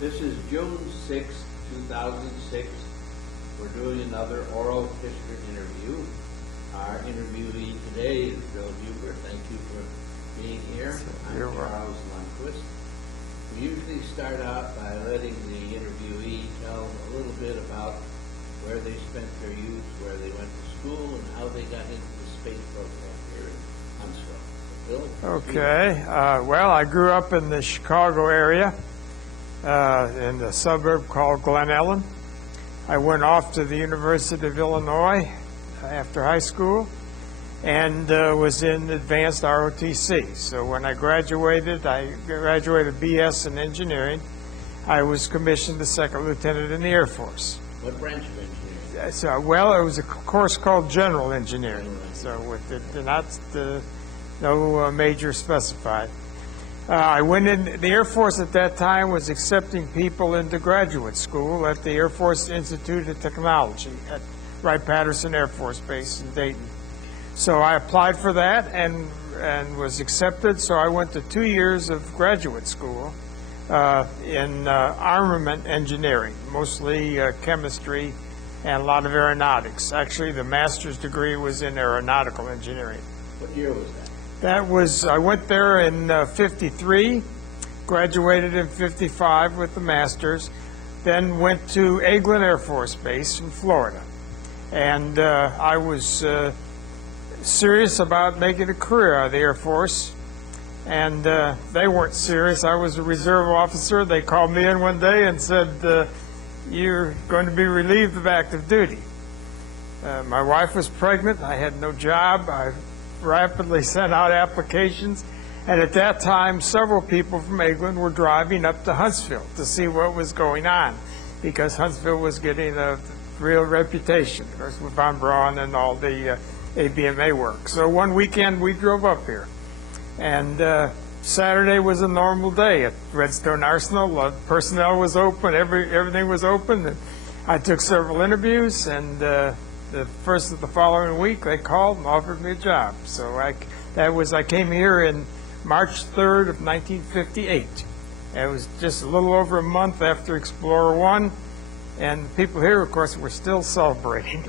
This is June 6, 2006. We're doing another oral history interview. Our interviewee today is Bill Huber. Thank you for being here. I'm Charles Lundquist. We usually start out by letting the interviewee tell a little bit about where they spent their youth, where they went to school, and how they got into the space program here in Huntsville. Bill? Okay. Well, I grew up in the Chicago area, in the suburb called Glen Ellen. I went off to the University of Illinois after high school and was in advanced ROTC. So when I graduated BS in engineering. I was commissioned as second lieutenant in the Air Force. What branch of engineering? So, well, it was a course called general engineering. So with no major specified. I went in, the Air Force at that time was accepting people into graduate school at the Air Force Institute of Technology at Wright-Patterson Air Force Base in Dayton. So I applied for that and was accepted, so I went to 2 years of graduate school in armament engineering, mostly chemistry and a lot of aeronautics. Actually, the master's degree was in aeronautical engineering. What year was that? That was, I went there in 53, graduated in 55 with the master's, then went to Eglin Air Force Base in Florida. And I was serious about making a career out of the Air Force, and they weren't serious. I was a reserve officer. They called me in one day and said, you're going to be relieved of active duty. My wife was pregnant. I had no job. I rapidly sent out applications, and at that time several people from Eglin were driving up to Huntsville to see what was going on, because Huntsville was getting a real reputation, of course, with Von Braun and all the ABMA work. So one weekend we drove up here, and Saturday was a normal day at Redstone Arsenal. Personnel was open, everything was open, and I took several interviews, and the first of the following week, they called and offered me a job. So I came here in March 3rd of 1958. It was just a little over a month after Explorer 1, and the people here, of course, were still celebrating.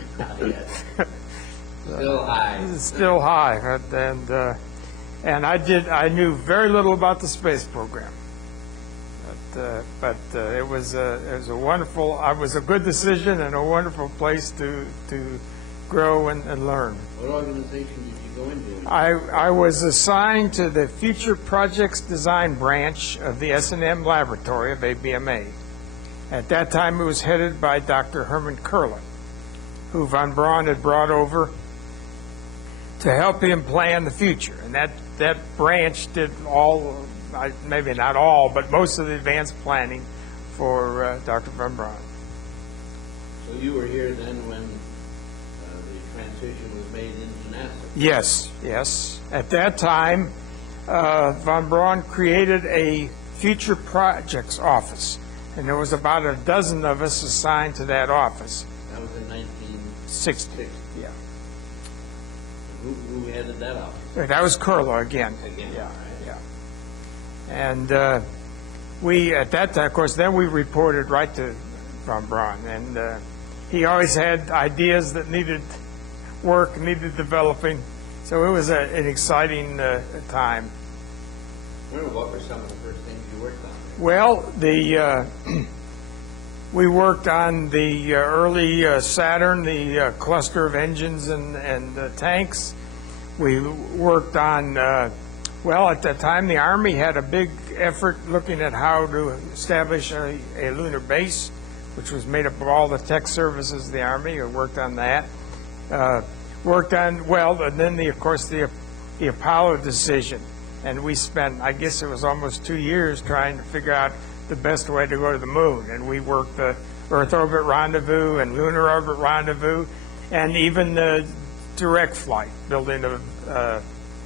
Still high. Still high, and I knew very little about the space program. But it was a wonderful. It was a good decision and a wonderful place to grow and learn. What organization did you go into? I was assigned to the Future Projects Design branch of the S&M Laboratory of ABMA. At that time, it was headed by Dr. Herman Kurland, who Von Braun had brought over to help him plan the future. And that branch did all. Maybe not all, but most of the advanced planning for Dr. Von Braun. So you were here then when the transition was made into NASA? Yes. At that time, Von Braun created a Future Projects office, and there was about a dozen of us assigned to that office. That was in 1960? Yeah. Who headed that office? That was Kurla again. Yeah. And we, at that time, of course, then we reported right to Von Braun, and he always had ideas that needed work, needed developing. So it was an exciting time. What were some of the first things you worked on? Well, we worked on the early Saturn, the cluster of engines and tanks. We worked on well, at that time, the Army had a big effort looking at how to establish a lunar base, which was made up of all the tech services of the Army. We worked on that. Worked on, well, and then, of course, the Apollo decision. And we spent, I guess it was almost 2 years trying to figure out the best way to go to the moon. And we worked the Earth Orbit Rendezvous and Lunar Orbit Rendezvous, and even the direct flight, building a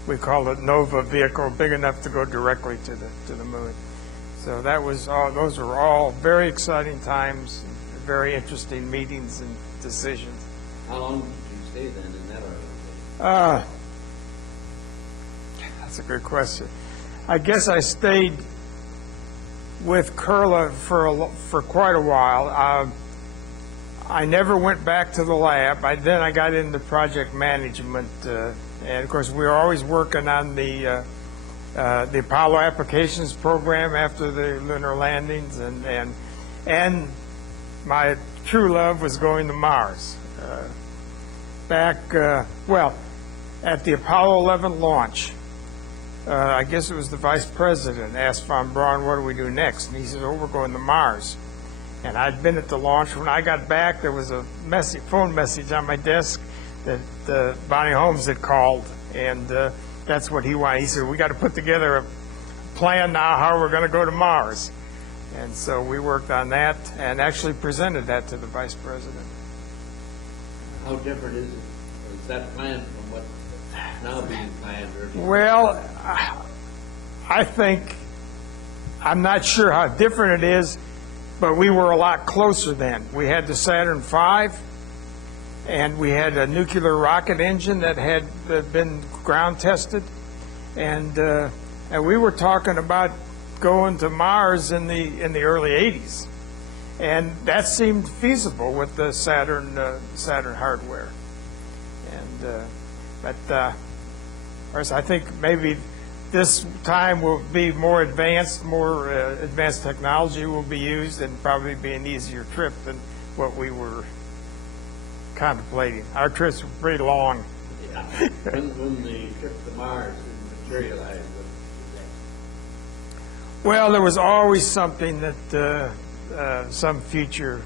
we called it NOVA vehicle, big enough to go directly to the moon. So that was all. Those were all very exciting times, very interesting meetings and decisions. How long did you stay then in that organization? That's a good question. I guess I stayed with Curla for quite a while. I never went back to the lab. Then I got into project management, and of course we were always working on the Apollo applications program after the lunar landings, and my true love was going to Mars. At the Apollo 11 launch, I guess it was the vice president asked von Braun, what do we do next? And he said, oh, we're going to Mars. And I'd been at the launch. When I got back, there was a phone message on my desk that Bonnie Holmes had called, and that's what he wanted. He said, we got to put together a plan now how we're going to go to Mars. And so we worked on that and actually presented that to the vice president. How different is that plan from what's now being planned? Well, I think, I'm not sure how different it is, but we were a lot closer then. We had the Saturn V, and we had a nuclear rocket engine that had been ground tested, and we were talking about going to Mars in the early 80s, and that seemed feasible with the Saturn hardware. And of course, I think maybe this time will be more advanced technology will be used, and probably be an easier trip than what we were contemplating. Our trips were pretty long. Yeah. When the trip to Mars materialized, what did you think? Well, there was always something that some future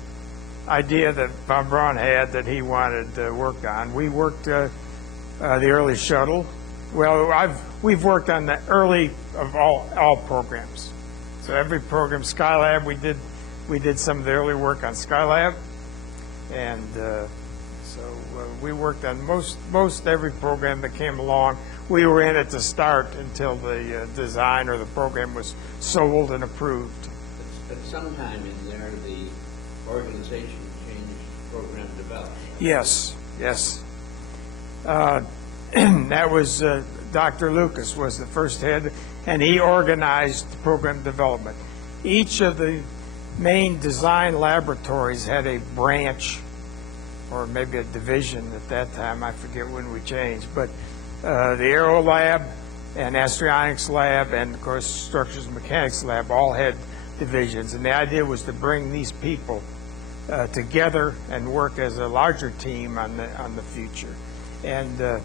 idea that von Braun had that he wanted worked on. We worked the early shuttle. Well, we've worked on the early of all programs. So every program, Skylab, we did some of the early work on Skylab, and so we worked on most every program that came along. We were in at the start until the design or the program was sold and approved. But sometime in there, the organization changed program development. Yes. That was Dr. Lucas was the first head, and he organized program development. Each of the main design laboratories had a branch, or maybe a division at that time. I forget when we changed, but the Aero Lab and Astronautics Lab and, of course, Structures and Mechanics Lab all had divisions, and the idea was to bring these people together and work as a larger team on the future. And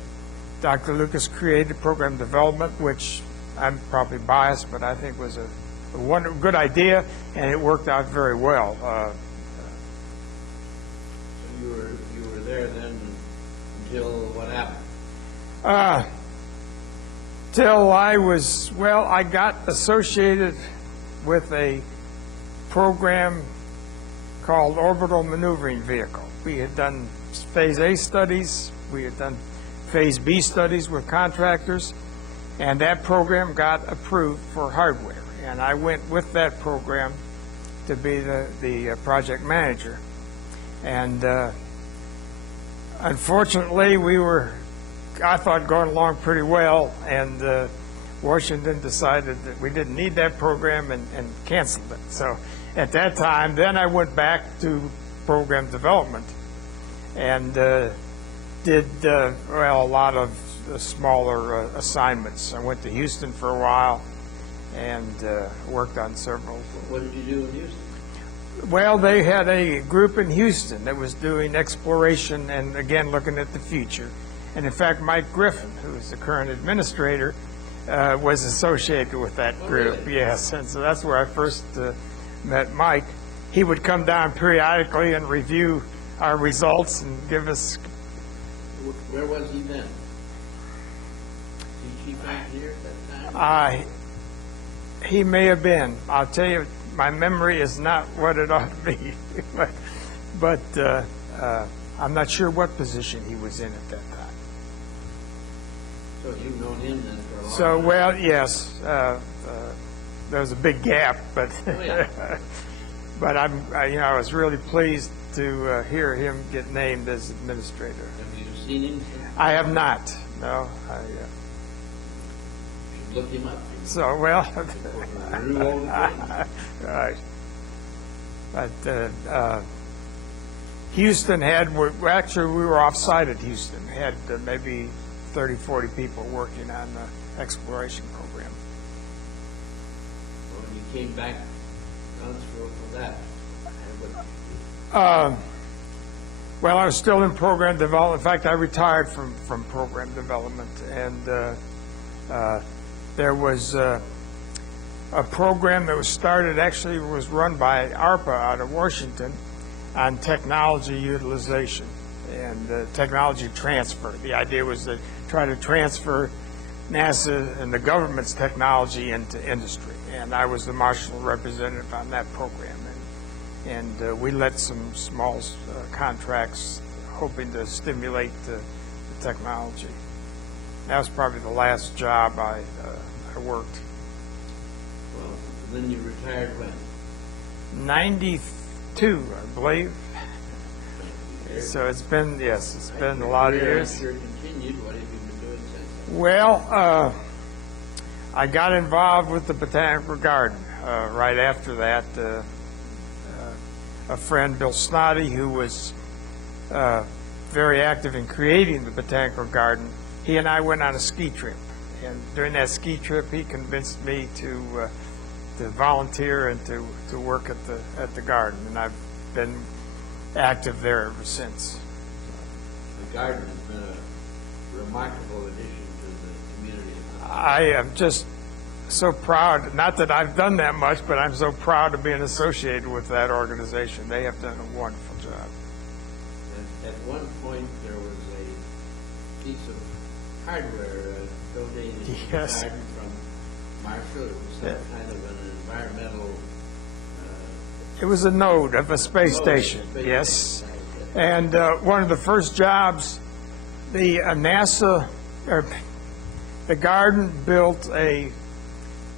Dr. Lucas created program development, which I'm probably biased, but I think was a good idea, and it worked out very well. So you were there then until what happened? Till I got associated with a program called Orbital Maneuvering Vehicle. We had done Phase A studies, we had done Phase B studies with contractors, and that program got approved for hardware. And I went with that program to be the project manager. And unfortunately, I thought, going along pretty well, and Washington decided that we didn't need that program and canceled it. So at that time, then I went back to program development and did a lot of smaller assignments. I went to Houston for a while and worked on several. What did you do in Houston? Well, they had a group in Houston that was doing exploration and, again, looking at the future. And in fact, Mike Griffin, who is the current administrator, was associated with that group. Really? Yes, and so that's where I first met Mike. He would come down periodically and review our results and give us. Where was he then? Was he chief engineer at that time? He may have been. I'll tell you, my memory is not what it ought to be. but I'm not sure what position he was in at that time. So you've known him then for a long time? So, well, yes. There was a big gap, but Oh, yeah. but I was really pleased to hear him get named as administrator. Have you seen him? I have not. No. You should look him up. So, well, Renew all the things. right. But Houston had, actually, we were off-site at Houston, had maybe 30, 40 people working on the exploration program. Well, you came back Huntsville for that. Well, I was still in program development. In fact, I retired from program development, and there was a program that was started, actually was run by ARPA out of Washington, on technology utilization and technology transfer. The idea was to try to transfer NASA and the government's technology into industry, and I was the marshal representative on that program. And we let some small contracts hoping to stimulate the technology. That was probably the last job I worked. Well, then you retired when? 92, I believe. So it's been, yes, it's been a lot of years. Sure continued. What have you been doing since then? Well, I got involved with the Botanical Garden right after that. A friend, Bill Snoddy, who was very active in creating the Botanical Garden, he and I went on a ski trip. And during that ski trip, he convinced me to volunteer and to work at the garden. And I've been active there ever since. The garden has been a remarkable addition to the community. I am just so proud, not that I've done that much, but I'm so proud to be associated with that organization. They have done a wonderful job. At one point, there was a piece of hardware donated to the Yes. garden from Marshall. It was some kind of an environmental... It was a node of a space station, yes. station. And one of the first jobs, the NASA, or the garden built a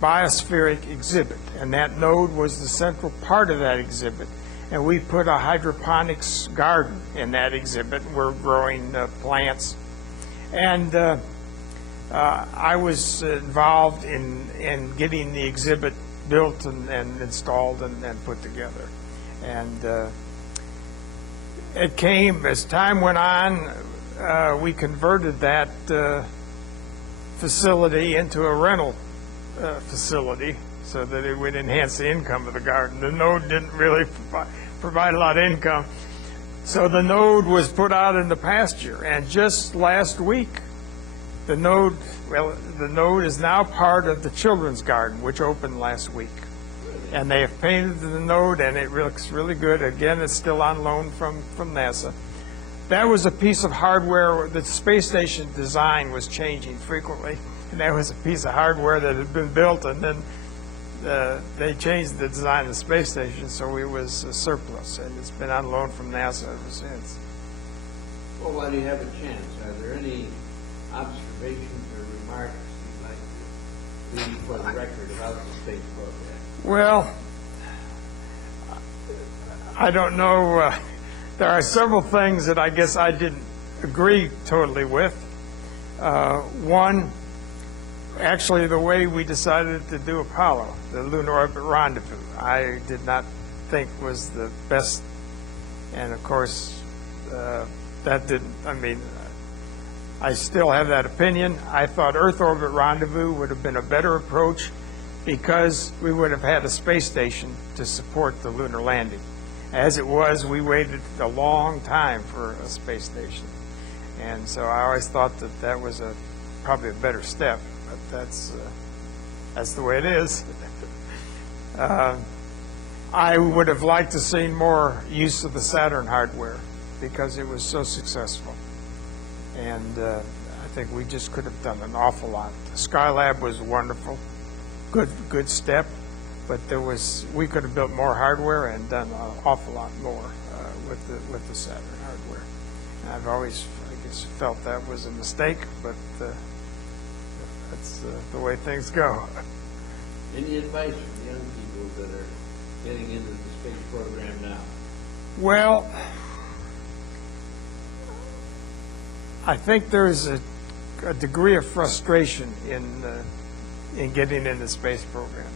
biospheric exhibit, and that node was the central part of that exhibit. And we put a hydroponics garden in that exhibit. We're growing plants. And I was involved in getting the exhibit built and installed and put together. And it came, as time went on, we converted that facility into a rental facility so that it would enhance the income of the garden. The node didn't really provide a lot of income. So the node was put out in the pasture, and just last week, the node is now part of the children's garden, which opened last week. And they have painted the node, and it looks really good. Again, it's still on loan from NASA. That was a piece of hardware. The space station design was changing frequently, and that was a piece of hardware that had been built, and then they changed the design of the space station, so it was a surplus, and it's been on loan from NASA ever since. Well, while you have a chance, are there any observations or remarks you'd like to leave for the record about the space program? Well, I don't know. There are several things that I guess I didn't agree totally with. One, actually the way we decided to do Apollo, the lunar orbit rendezvous, I did not think was the best. And of course, that didn't, I mean, I still have that opinion. I thought Earth orbit rendezvous would have been a better approach because we would have had a space station to support the lunar landing. As it was, we waited a long time for a space station. And so I always thought that that was probably a better step, but that's the way it is. I would have liked to see more use of the Saturn hardware because it was so successful. And I think we just could have done an awful lot. The Skylab was wonderful, good step, but we could have built more hardware and done an awful lot more with the Saturn hardware. And I've always, I guess, felt that was a mistake, but that's the way things go. Any advice for young people that are getting into the space program now? Well, I think there's a degree of frustration in in getting in the space program.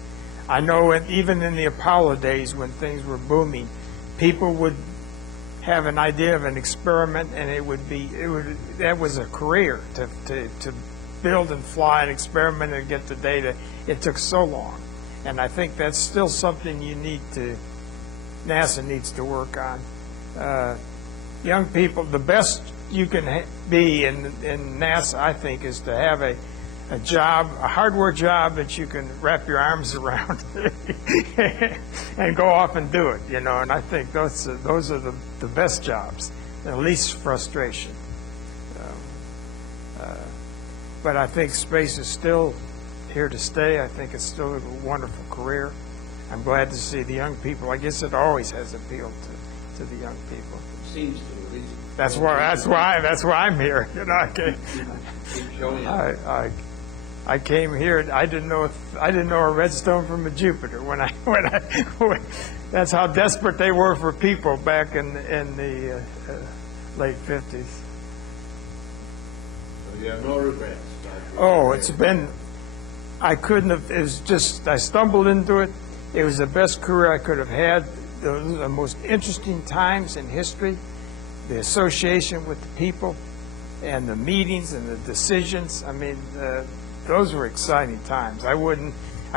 I know even in the Apollo days when things were booming, people would have an idea of an experiment, and that was a career to build and fly and experiment and get the data. It took so long, and I think that's still something NASA needs to work on. Young people, the best you can be in NASA, I think, is to have a job, a hardware job that you can wrap your arms around and go off and do it, and I think those are the best jobs, the least frustration. But I think space is still here to stay. I think it's still a wonderful career. I'm glad to see the young people. I guess it always has appealed to the young people. It seems to, at least. That's why I'm here. Keep showing it. I came here. I didn't know a redstone from a Jupiter when that's how desperate they were for people back in the late 50s. So you have no regrets? Oh, it's been. I couldn't have. It was just. I stumbled into it. It was the best career I could have had. Those are the most interesting times in history. The association with the people, and the meetings and the decisions. I mean. Those were exciting times. I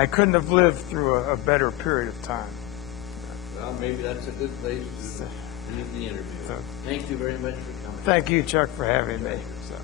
couldn't have lived through a better period of time. Well, maybe that's a good place to leave the interview. Thank you very much for coming. Thank you, Chuck, for having me. So.